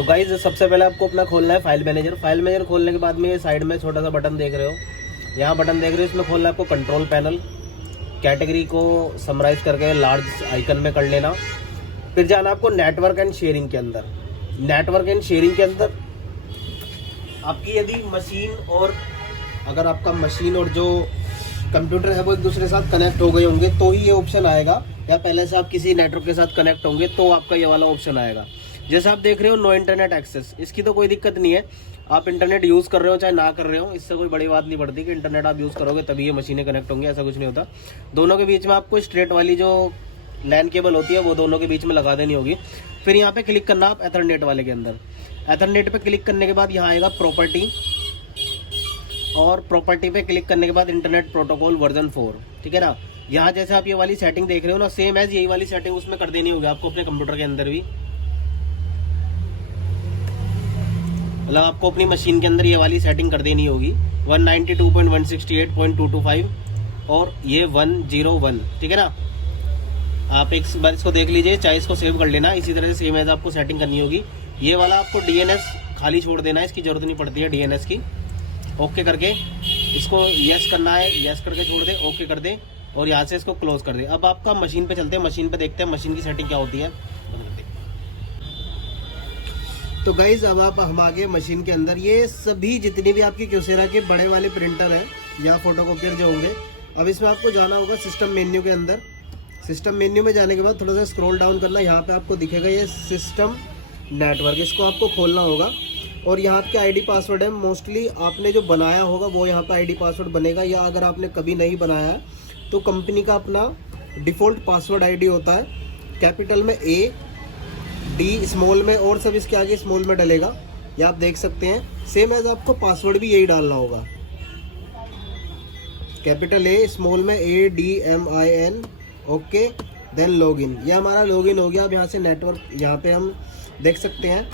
तो गाइज सबसे पहले आपको अपना खोलना है फाइल मैनेजर। फाइल मैनेजर खोलने के बाद में ये साइड में छोटा सा बटन देख रहे हो, यहाँ बटन देख रहे हो, इसमें खोलना है आपको कंट्रोल पैनल। कैटेगरी को समराइज करके लार्ज आइकन में कर लेना। फिर जाना आपको नेटवर्क एंड शेयरिंग के अंदर। नेटवर्क एंड शेयरिंग के अंदर आपकी यदि मशीन और अगर आपका मशीन और जो कंप्यूटर है वो एक दूसरे के साथ कनेक्ट हो गए होंगे तो ही ये ऑप्शन आएगा, या पहले से आप किसी नेटवर्क के साथ कनेक्ट होंगे तो आपका ये वाला ऑप्शन आएगा। जैसे आप देख रहे हो नो इंटरनेट एक्सेस, इसकी तो कोई दिक्कत नहीं है। आप इंटरनेट यूज़ कर रहे हो चाहे ना कर रहे हो, इससे कोई बड़ी बात नहीं पड़ती कि इंटरनेट आप यूज़ करोगे तभी ये मशीनें कनेक्ट होंगी, ऐसा कुछ नहीं होता। दोनों के बीच में आपको स्ट्रेट वाली जो लैन केबल होती है वो दोनों के बीच में लगा देनी होगी। फिर यहाँ पे क्लिक करना आप एथरनेट वाले के अंदर। एथरनेट पे क्लिक करने के बाद यहाँ आएगा प्रॉपर्टी, और प्रॉपर्टी पे क्लिक करने के बाद इंटरनेट प्रोटोकॉल वर्जन 4, ठीक है ना। यहाँ जैसे आप ये वाली सेटिंग देख रहे हो ना, सेम एज यही वाली सेटिंग उसमें कर देनी होगी आपको अपने कंप्यूटर के अंदर भी। मतलब आपको अपनी मशीन के अंदर ये वाली सेटिंग कर देनी होगी 192.168.225 और ये 101, ठीक है ना। आप एक बार इसको देख लीजिए, चाहे इसको सेव कर लेना। इसी तरह से सेम एज आपको सेटिंग करनी होगी। ये वाला आपको डीएनएस खाली छोड़ देना है, इसकी जरूरत नहीं पड़ती है डीएनएस की। ओके करके इसको यस करना है, यस करके छोड़ दे, ओके कर दे और यहाँ से इसको क्लोज कर दे। अब आपका मशीन पे चलते हैं, मशीन पे देखते हैं मशीन की सेटिंग क्या होती है। तो गाइज अब आप हम आ गए मशीन के अंदर। ये सभी जितनी भी आपकी क्यूसेरा के बड़े वाले प्रिंटर हैं या फोटोकॉपियर जो होंगे, अब इसमें आपको जाना होगा सिस्टम मेन्यू के अंदर। सिस्टम मेन्यू में जाने के बाद थोड़ा सा स्क्रॉल डाउन करना, यहाँ पे आपको दिखेगा ये सिस्टम नेटवर्क, इसको आपको खोलना होगा। और यहाँ पे आईडी पासवर्ड है, मोस्टली आपने जो बनाया होगा वो यहाँ पे आईडी पासवर्ड बनेगा, या अगर आपने कभी नहीं बनाया है तो कंपनी का अपना डिफ़ॉल्ट पासवर्ड आईडी होता है, कैपिटल में A D स्मॉल में और सब इसके आगे स्मॉल में डलेगा, ये आप देख सकते हैं। सेम एज आपको पासवर्ड भी यही डालना होगा, कैपिटल A स्मॉल में ADMIN, ओके देन लॉगिन। ये हमारा लॉगिन हो गया। अब यहाँ से नेटवर्क, यहाँ पे हम देख सकते हैं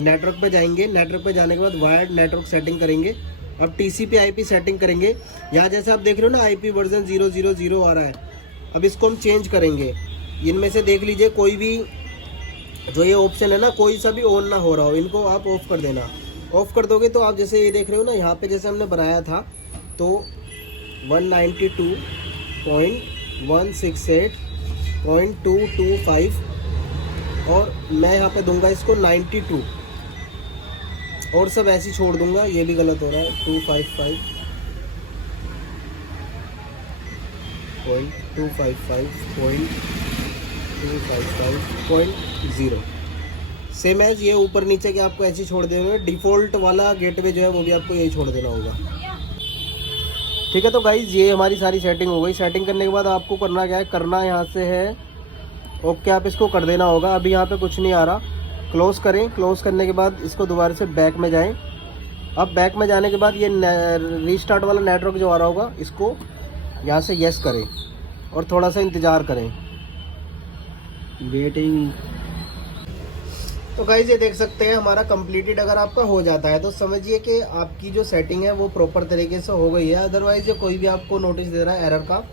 नेटवर्क पे जाएंगे। नेटवर्क पे जाने के बाद वायर्ड नेटवर्क सेटिंग करेंगे। अब TCP IP सेटिंग करेंगे। यहाँ जैसे आप देख रहे हो ना IP वर्जन 000 आ रहा है, अब इसको हम चेंज करेंगे। इनमें से देख लीजिए कोई भी जो ये ऑप्शन है ना, कोई सा भी ऑन ना हो रहा हो, इनको आप ऑफ कर देना। ऑफ कर दोगे तो आप जैसे ये देख रहे हो ना, यहाँ पे जैसे हमने बनाया था तो 192.168.225 और मैं यहाँ पे दूंगा इसको 92 और सब ऐसे छोड़ दूंगा। ये भी गलत हो रहा है, 255.255.255.0 सेम एज ये ऊपर नीचे के आपको ऐसे छोड़ देंगे। डिफ़ॉल्ट वाला गेटवे जो है वो भी आपको यही छोड़ देना होगा, ठीक है। तो गाइज ये हमारी सारी सेटिंग हो गई। सेटिंग करने के बाद आपको करना क्या है, करना यहाँ से है ओके, आप इसको कर देना होगा। अभी यहाँ पे कुछ नहीं आ रहा, क्लोज़ करें। क्लोज़ करने के बाद इसको दोबारा से बैक में जाएं। अब बैक में जाने के बाद ये रीस्टार्ट वाला नेटवर्क जो आ रहा होगा इसको यहाँ से यस करें और थोड़ा सा इंतज़ार करें, वेटिंग। तो गाइस ये देख सकते हैं हमारा कंप्लीटेड अगर आपका हो जाता है तो समझिए कि आपकी जो सेटिंग है वो प्रॉपर तरीके से हो गई है। अदरवाइज़ ये कोई भी आपको नोटिस दे रहा है एरर का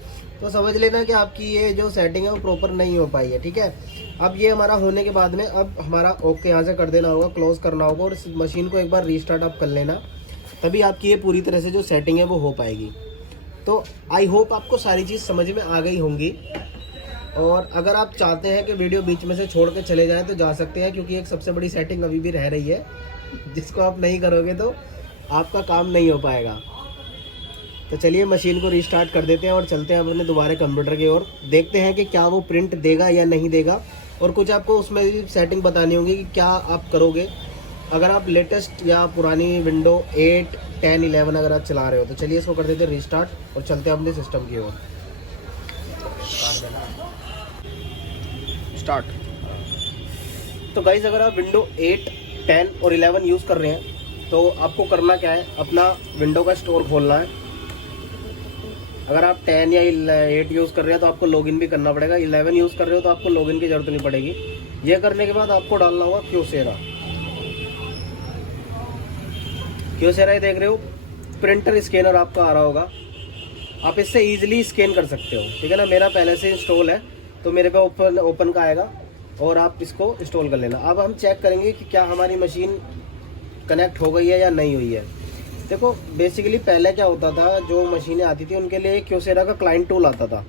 तो समझ लेना कि आपकी ये जो सेटिंग है वो प्रॉपर नहीं हो पाई है, ठीक है। अब ये हमारा होने के बाद में अब हमारा ओके यहाँ से कर देना होगा, क्लोज़ करना होगा और इस मशीन को एक बार रीस्टार्ट आप कर लेना, तभी आपकी ये पूरी तरह से जो सेटिंग है वो हो पाएगी। तो आई होप आपको सारी चीज़ समझ में आ गई होंगी। और अगर आप चाहते हैं कि वीडियो बीच में से छोड़ के चले जाएं तो जा सकते हैं, क्योंकि एक सबसे बड़ी सेटिंग अभी भी रह रही है जिसको आप नहीं करोगे तो आपका काम नहीं हो पाएगा। तो चलिए मशीन को रीस्टार्ट कर देते हैं और चलते हैं अपने दोबारा कंप्यूटर की ओर, देखते हैं कि क्या वो प्रिंट देगा या नहीं देगा। और कुछ आपको उसमें भी सेटिंग बतानी होगी कि क्या आप करोगे अगर आप लेटेस्ट या पुरानी विंडो 8, 10, 11 अगर आप चला रहे हो। तो चलिए इसको कर देते हैं रीस्टार्ट और चलते हैं अपने सिस्टम की ओर। स्टार्ट। तो गाइज अगर आप विंडो 8, 10 और 11 यूज़ कर रहे हैं तो आपको करना क्या है, अपना विंडो का स्टोर खोलना है। अगर आप 10 या 8 यूज़ कर रहे हैं तो आपको लॉगिन भी करना पड़ेगा। 11 यूज़ कर रहे हो तो आपको लॉगिन की ज़रूरत नहीं पड़ेगी। ये करने के बाद आपको डालना होगा क्यूसेरा। क्यूसेरा देख रहे हो, प्रिंटर स्कैनर आपका आ रहा होगा, आप इससे ईजिली स्कैन कर सकते हो, ठीक है ना। मेरा पहले से इंस्टॉल है तो मेरे पे ओपन का आएगा। और आप इसको इंस्टॉल कर लेना। अब हम चेक करेंगे कि क्या हमारी मशीन कनेक्ट हो गई है या नहीं हुई है। देखो बेसिकली पहले क्या होता था, जो मशीनें आती थी उनके लिए क्यूसेरा का क्लाइंट टूल आता था,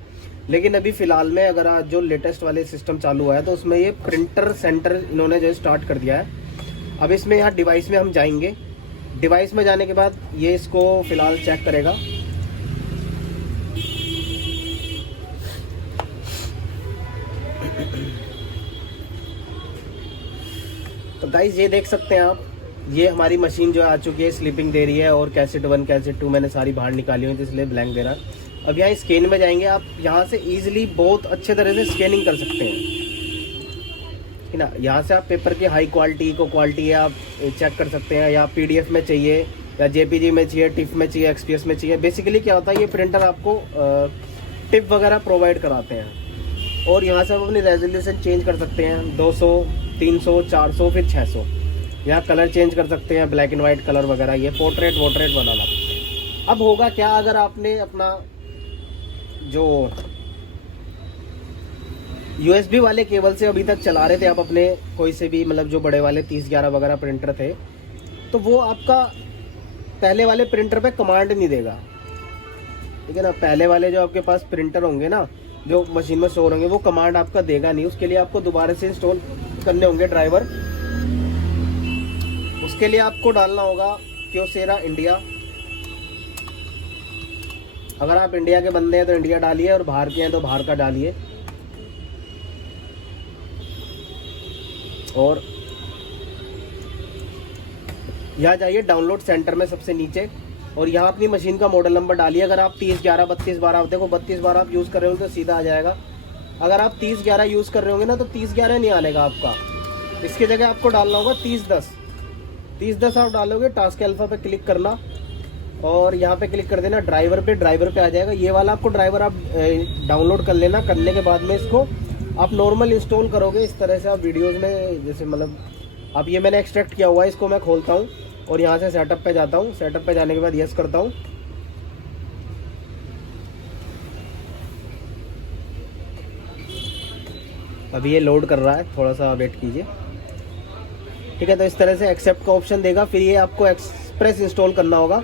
लेकिन अभी फ़िलहाल में अगर आज जो लेटेस्ट वाले सिस्टम चालू हुआ है तो उसमें ये प्रिंटर सेंटर इन्होंने जो स्टार्ट कर दिया है। अब इसमें यहाँ डिवाइस में हम जाएंगे, डिवाइस में जाने के बाद ये इसको फ़िलहाल चेक करेगा। तो गाइज ये देख सकते हैं आप, ये हमारी मशीन जो आ चुकी है स्लीपिंग दे रही है, और कैसेट 1 कैसेट 2 मैंने सारी बाहर निकाली हुई थी इसलिए ब्लैंक दे रहा है। अब यहाँ स्कैन में जाएंगे, आप यहाँ से इजीली बहुत अच्छे तरह से स्कैनिंग कर सकते हैं, है ना। यहाँ से आप पेपर की हाई क्वालिटी को क्वालिटी आप चेक कर सकते हैं, या PDF में चाहिए या JPG में चाहिए, टिफ में चाहिए, XPS में चाहिए। बेसिकली क्या होता है, ये प्रिंटर आपको टिप वगैरह प्रोवाइड कराते हैं, और यहाँ से आप अपनी रेजोल्यूशन चेंज कर सकते हैं, 200, 300, 400, फिर 600। यहाँ कलर चेंज कर सकते हैं, ब्लैक एंड वाइट कलर वगैरह, ये पोर्ट्रेट वोर्ट्रेट बनाना। अब होगा क्या, अगर आपने अपना जो USB वाले केबल से अभी तक चला रहे थे आप अपने कोई से भी, मतलब जो बड़े वाले 3011 वगैरह प्रिंटर थे, तो वो आपका पहले वाले प्रिंटर पे कमांड नहीं देगा, ठीक है ना। पहले वाले जो आपके पास प्रिंटर होंगे ना, जो मशीन में स्टोर होंगे, वो कमांड आपका देगा नहीं। उसके लिए आपको दोबारा से इंस्टॉल करने होंगे ड्राइवर। उसके लिए आपको डालना होगा क्यूसेरा इंडिया। अगर आप इंडिया के बंदे हैं तो इंडिया डालिए, और बाहर के हैं तो बाहर का डालिए। और यहाँ जाइए डाउनलोड सेंटर में सबसे नीचे, और यहाँ अपनी मशीन का मॉडल नंबर डालिए। अगर आप 3011 3212, देखो 3212 आप यूज़ कर रहे हो तो सीधा आ जाएगा। अगर आप 3011 यूज़ कर रहे होंगे ना तो 3011 नहीं आएगा आपका, इसकी जगह आपको डालना होगा 3010। 3010 आप डालोगे, टास्क अल्फा पे क्लिक करना, और यहाँ पे क्लिक कर देना ड्राइवर पे। ड्राइवर पे आ जाएगा ये वाला, आपको ड्राइवर आप डाउनलोड कर लेना। करने के बाद में इसको आप नॉर्मल इंस्टॉल करोगे इस तरह से। आप वीडियोस में जैसे मतलब अब ये मैंने एक्सट्रैक्ट किया हुआ है, इसको मैं खोलता हूँ और यहाँ से सेटअप पे जाता हूँ। सेटअप पे जाने के बाद यस करता हूँ। अभी ये लोड कर रहा है, थोड़ा सा वेट कीजिए, ठीक है। तो इस तरह से एक्सेप्ट का ऑप्शन देगा, फिर ये आपको एक्सप्रेस इंस्टॉल करना होगा।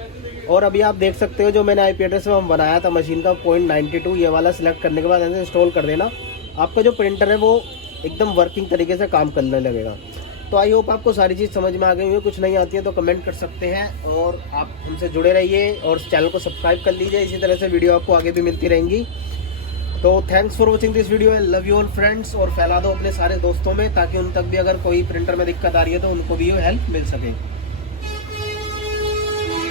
और अभी आप देख सकते हो जो मैंने IP एड्रेस में बनाया था मशीन का 0.92, ये वाला सिलेक्ट करने के बाद ऐसे इंस्टॉल कर देना। आपका जो प्रिंटर है वो एकदम वर्किंग तरीके से काम करने लगेगा। तो आई होप आपको सारी चीज़ समझ में आ गई होगी। कुछ नहीं आती है तो कमेंट कर सकते हैं, और आप हमसे जुड़े रहिए और चैनल को सब्सक्राइब कर लीजिए। इसी तरह से वीडियो आपको आगे भी मिलती रहेंगी। तो thanks for watching this video and love you all friends. और फैला दो अपने सारे दोस्तों में, ताकि उन तक भी अगर कोई प्रिंटर में दिक्कत आ रही है तो उनको भी हेल्प मिल सके।